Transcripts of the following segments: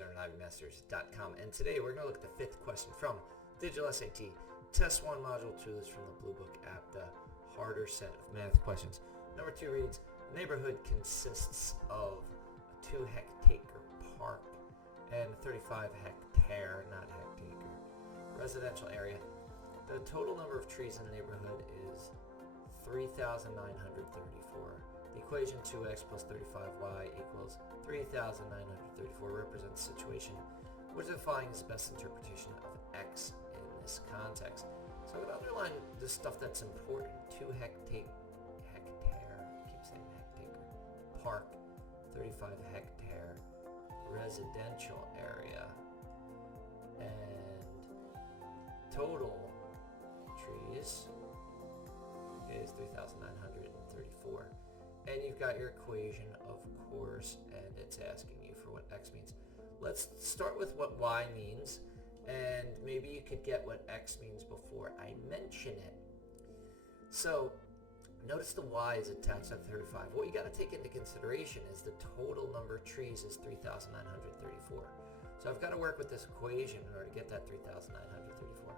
IvyMasters.com. And today we're going to look at the fifth question from Digital SAT Test 1 Module 2. This is from the Bluebook app, the harder set of math questions. Number 2 reads, a neighborhood consists of a 2 hectare park and 35 hectare, not hectare, residential area. The total number of trees in the neighborhood is 3,934. The equation 2x plus 35y equals 3,934 represents a situation which the following is the best interpretation of x in this context. So I'm going to underline the stuff that's important. 2 hectare, keep saying hectare, park, 35 hectare, residential area, and total trees is 3,934. And you've got your equation, of course, and it's asking you for what x means. Let's start with what y means, and maybe you could get what x means before I mention it. So notice the y is attached to 35. What you got to take into consideration is the total number of trees is 3,934. So I've got to work with this equation in order to get that 3,934.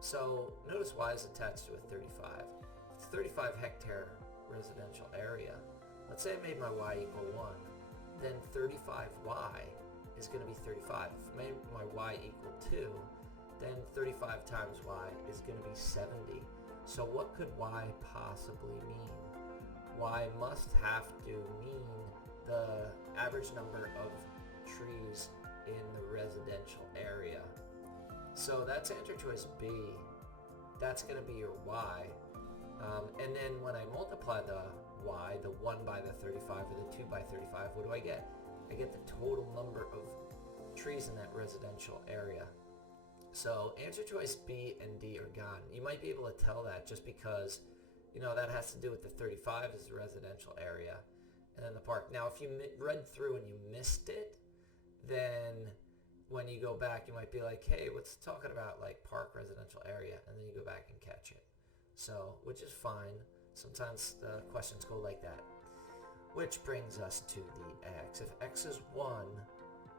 So notice y is attached to a 35. It's 35 hectare residential area. Let's say I made my y equal 1. Then 35y is going to be 35. If I made my y equal 2, then 35 times y is going to be 70. So what could y possibly mean? Y must have to mean the average number of trees in the residential area. So that's answer choice B. That's going to be your y. And then when I multiply the y, the 1 by the 35 or the 2 by 35, what do I get? I get the total number of trees in that residential area. So answer choice B and D are gone. You might be able to tell that just because, that has to do with the 35 is the residential area and then the park. Now, if you read through and you missed it, then when you go back, you might be like, hey, what's talking about like park, residential area? And then you go back and catch it. So, which is fine. Sometimes the questions go like that. Which brings us to the x. If x is 1,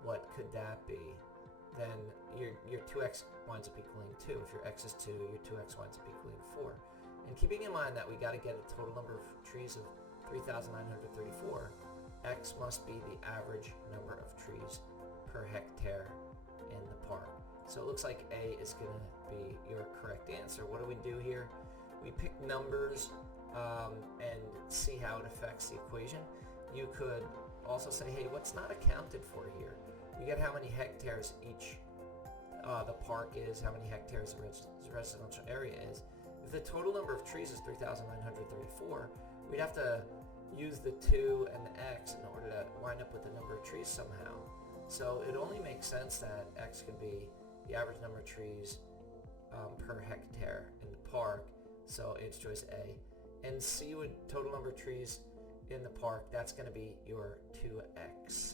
what could that be? Then your 2x winds up equaling 2. If your x is 2, your 2x winds up equaling 4. And keeping in mind that we got to get a total number of trees of 3,934, x must be the average number of trees per hectare in the park. So it looks like A is going to be your correct answer. What do we do here? We pick numbers and see how it affects the equation. You could also say, hey, what's not accounted for here? We get how many hectares each the park is, how many hectares the residential area is. If the total number of trees is 3,934, we'd have to use the 2 and the x in order to wind up with the number of trees somehow. So it only makes sense that x could be the average number of trees per hectare in the park. So it's choice A. And C would total number of trees in the park. That's going to be your 2x.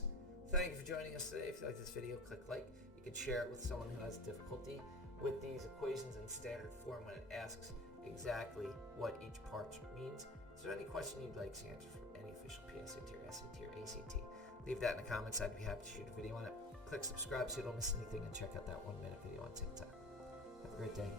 Thank you for joining us today. If you like this video, click like. You can share it with someone who has difficulty with these equations in standard form when it asks exactly what each part means. Is there any question you'd like to answer from any official PSAT or SAT or ACT? Leave that in the comments. I'd be happy to shoot a video on it. Click subscribe so you don't miss anything and check out that 1-minute video on TikTok. Have a great day.